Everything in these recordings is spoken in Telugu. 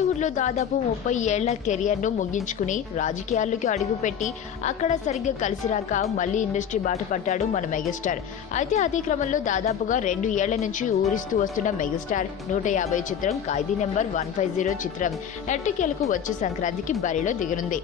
టాలీవుడ్లో దాదాపు 30 ఏళ్ల కెరియర్ను ముగించుకుని రాజకీయాల్లోకి అడుగుపెట్టి అక్కడ సరిగ్గా కలిసిరాక మళ్లీ ఇండస్ట్రీ బాట పట్టాడు మన మెగాస్టార్. అయితే అదే క్రమంలో దాదాపుగా 2 ఏళ్ల నుంచి ఊరిస్తూ వస్తున్న మెగాస్టార్ 150 చిత్రం ఖైదీ నెంబర్ 150 చిత్రం ఎట్టకేలకు వచ్చే సంక్రాంతికి బరిలో దిగనుంది.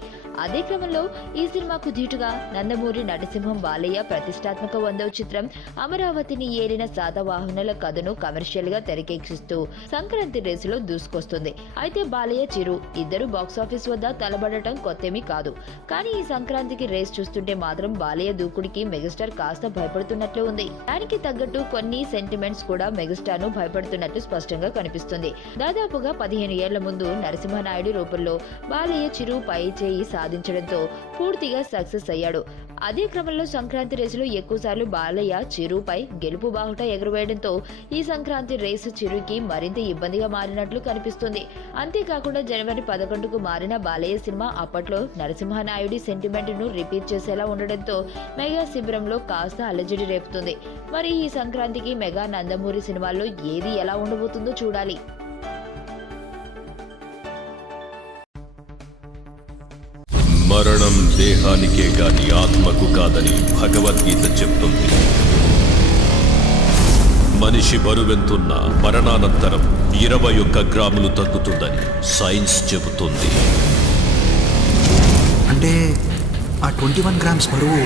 అదే క్రమంలో ఈ సినిమాకు ధీటుగా నందమూరి నరసింహం బాలయ్య ప్రతిష్టాత్మక 100వ చిత్రం అమరావతిని ఏలిన శాతవాహనుల కథను కమర్షియల్ గా తెరకెక్కిస్తూ సంక్రాంతి రేసులో దూసుకొస్తుంది. అయితే బాలయ్య చిరు ఇద్దరు బాక్సాఫీస్ వద్ద తలబడటం కొత్తేమీ కాదు. కానీ ఈ సంక్రాంతికి రేస్ చూస్తుంటే మాత్రం బాలయ్య దూకుడికి మెగాస్టార్ కాస్త భయపడుతున్నట్లే ఉంది. దానికి తగ్గట్టు కొన్ని సెంటిమెంట్స్ కూడా మెగాస్టార్ ను భయపడుతున్నట్టు స్పష్టంగా కనిపిస్తుంది. దాదాపుగా 15 ఏళ్ల ముందు నరసింహనాయుడు రూపంలో బాలయ్య చిరు పై చేయి సాధించడంతో పూర్తిగా సక్సెస్ అయ్యాడు. అదే క్రమంలో సంక్రాంతి రేసులో ఎక్కువసార్లు బాలయ్య చిరుపై గెలుపు బాహుట ఎగురవేయడంతో ఈ సంక్రాంతి రేసు చిరుకి మరింత ఇబ్బందిగా మారినట్లు కనిపిస్తుంది. అంతేకాకుండా జనవరి 11కు మారిన బాలయ్య సినిమా అప్పట్లో నరసింహనాయుడి సెంటిమెంట్ ను రిపీట్ చేసేలా ఉండడంతో మెగా శిబిరంలో కాస్త అలజడి రేపుతుంది. మరి ఈ సంక్రాంతికి మెగా నందమూరి సినిమాల్లో ఏది ఎలా ఉండబోతుందో చూడాలి. మరణం దేహానికే గాని ఆత్మకు కాదని భగవద్గీత చెప్తుంది. మనిషి బరువెంతున్న మరణానంతరం 21 గ్రాములు తగ్గుతుందని సైన్స్ చెబుతుంది. అంటే ఆ 21 గ్రామ్స్ బరువు